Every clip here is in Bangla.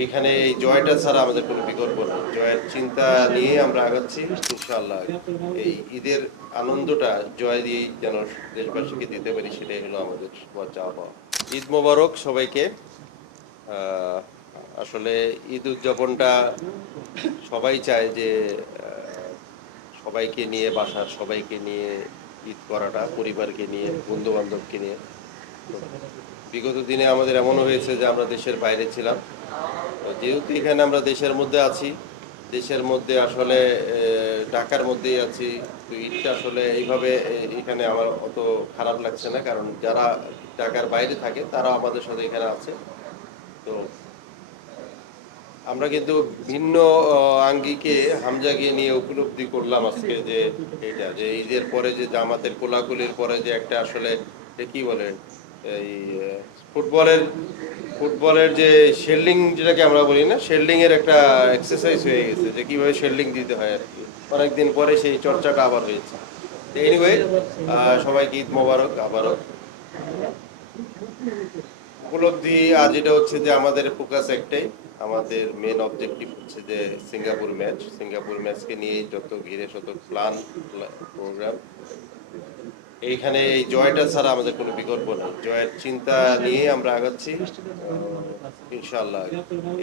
এইখানে এই জয়টা ছাড়া আমাদের কোনো বিকল্প নেই। জয়ের চিন্তা নিয়ে আমরা আগাচ্ছি ইনশাআল্লাহ। এই ঈদের আনন্দটা জয় দিয়েই যেন দেশবাসীকে দিতে পারি, সেটাই হলো আমাদের সবার চাওয়া পাওয়া। ঈদ মোবারক সবাইকে। আহ, আসলে ঈদ উদযাপনটা সবাই চায় যে সবাইকে নিয়ে, বাসার সবাইকে নিয়ে ঈদ করাটা, পরিবারকে নিয়ে, বন্ধু বান্ধবকে নিয়ে। তো বিগত দিনে আমাদের এমনও হয়েছে যে আমরা দেশের বাইরে ছিলাম। তো যেহেতু এখানে আমরা দেশের মধ্যে আছি, দেশের মধ্যে আসলে ঢাকার মধ্যেই আছি, তো ঈদটা আসলে এইভাবে এখানে আমার অত খারাপ লাগছে না, কারণ যারা ঢাকার বাইরে থাকে তারা আমাদের সাথে এখানে আছে। তো আমরা কিন্তু ভিন্ন আঙ্গিকে হামজাকে নিয়ে উপলব্ধি করলাম আজকে, যে এটা যে ঈদের পরে যে জামাতের কোলাকুলির পরে যে একটা আসলে কি বলে এই ফুটবলের ফুটবলের যে শেল্ডিং, যেটাকে আমরা বলি না, শেল্ডিং এর একটা এক্সারসাইজ হয়ে গেছে, যে কিভাবে শেল্ডিং দিতে হয় আর কি। অনেকদিন পরে সেই চর্চাটা আবার হয়েছে। এনিওয়ে, সবাইকে ঈদ মোবারক আবারও। উপলব্ধি আজ এটা হচ্ছে যে আমাদের ফোকাস একটাই, আমাদের মেন অবজেক্টিভ হচ্ছে যে সিঙ্গাপুর ম্যাচকে নিয়ে যত ঘিরে শত প্ল্যান প্রোগ্রাম। এইখানে এই জয়টা ছাড়া আমাদের কোনো বিকল্প নেই। জয়ের চিন্তা নিয়ে আমরা আগাচ্ছি ইনশাআল্লাহ।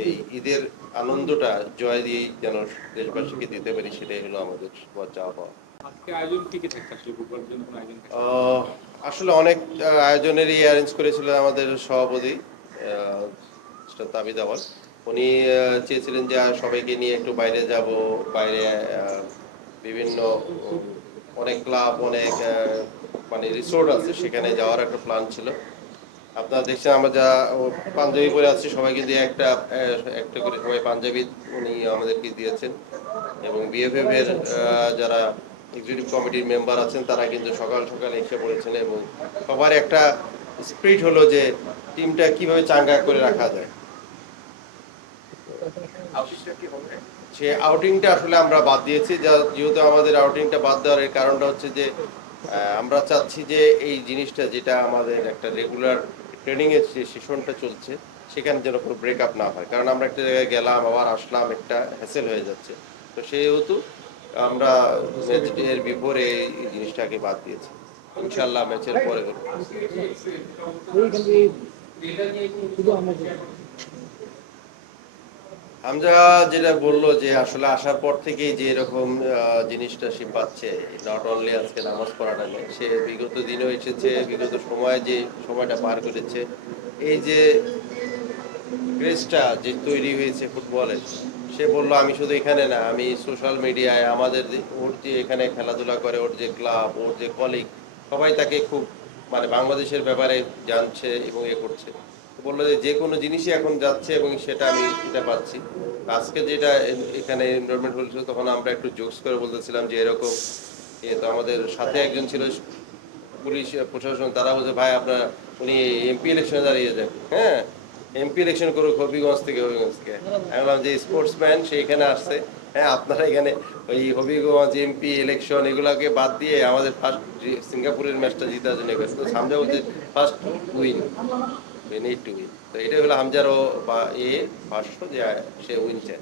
এই ঈদের আনন্দটা জয় দিয়েই যেন দেশবাসীকে দিতে পারি, সেটাই হলো আমাদের সবার চাওয়া পাওয়া। আজকে আয়োজন কি থাকছে আসলে ফুটবলের জন্য কোনো আয়োজন থাকছে? আসলে অনেক আয়োজনেরই অ্যারেঞ্জ করেছিল আমাদের সভাপতি তাবিদ আওয়াল। উনি চেয়েছিলেন যে সবাইকে নিয়ে একটু বাইরে যাব, বাইরে বিভিন্ন অনেক ক্লাব, অনেক মানে রিসোর্ট আছে, সেখানে যাওয়ার একটা প্ল্যান ছিল। আপনারা দেখছেন আমরা যা পাঞ্জাবি পরে আছি, সবাই কিন্তু একটা একটা করে সবাই পাঞ্জাবি উনি আমাদেরকে দিয়েছেন। এবং বিএফএফ এর যারা এক্সিকিউটিভ কমিটির মেম্বার আছেন তারা কিন্তু সকাল সকাল এসে পড়েছেন, এবং সবার একটা স্পিরিট হলো যে টিমটা কিভাবে চাঙ্গা করে রাখা যায়। সে আউটিংটা আসলে আমরা বাদ দিয়েছি, যেহেতু আমাদের আউটিংটা বাদ দেওয়ার এর কারণটা হচ্ছে যে আমরা চাচ্ছি যে এই জিনিসটা, যেটা আমাদের একটা রেগুলার ট্রেনিং এর যে সেশনটা চলছে, সেখানে যেন কোনো ব্রেকআপ না হয়, কারণ আমরা একটা জায়গায় গেলাম আবার আসলাম, একটা হ্যাসেল হয়ে যাচ্ছে। তো সেহেতু আমরা ম্যাচের বিপরে এই জিনিসটাকে বাদ দিয়েছি। ইনশাআল্লাহ ম্যাচের পরে হলো। হামজা যেটা বললো যে আসলে আসার পর থেকেই যে এরকম জিনিসটা সে পাচ্ছে, নট অনলি আজকে নামাজ পড়াটা নেই, সে বিগত দিনেও এসেছে, বিগত সময়ে যে সময়টা পার করেছে, এই যে ক্রেজটা যে তৈরি হয়েছে ফুটবলের, সে বললো আমি শুধু এখানে না, আমি সোশ্যাল মিডিয়ায় আমাদের ওর যে এখানে খেলাধুলা করে, ওর যে ক্লাব, ওর যে কলিগ, সবাই তাকে খুব মানে বাংলাদেশের ব্যাপারে জানছে এবং করছে। বললো যে যে কোনো জিনিসই এখন যাচ্ছে, এবং সেটা আমি এটা পাচ্ছি। আজকে যেটা এখানে এনরোলমেন্ট হয়েছিল, তখন আমরা একটু জোকস করে বলতেছিলাম যে এরকম তো আমাদের সাথে একজন ছিল পুলিশ প্রশাসন, তারা বলছে ভাই আপনার উনি এমপি ইলেকশনে দাঁড়িয়ে যাবে, হ্যাঁ এমপি ইলেকশন করুক হবিগঞ্জ থেকে। আমি বললাম যে স্পোর্টসম্যান সে এখানে আসছে, হ্যাঁ আপনারা এখানে ওই হবিগঞ্জ এমপি ইলেকশন এগুলাকে বাদ দিয়ে আমাদের ফার্স্ট সিঙ্গাপুরের ম্যাচটা জিতার জন্য তো হামজা বলছে first win, we need to win. তো এটাই হলো হামজারও বা ভাষ্য যে সে উইন চায়।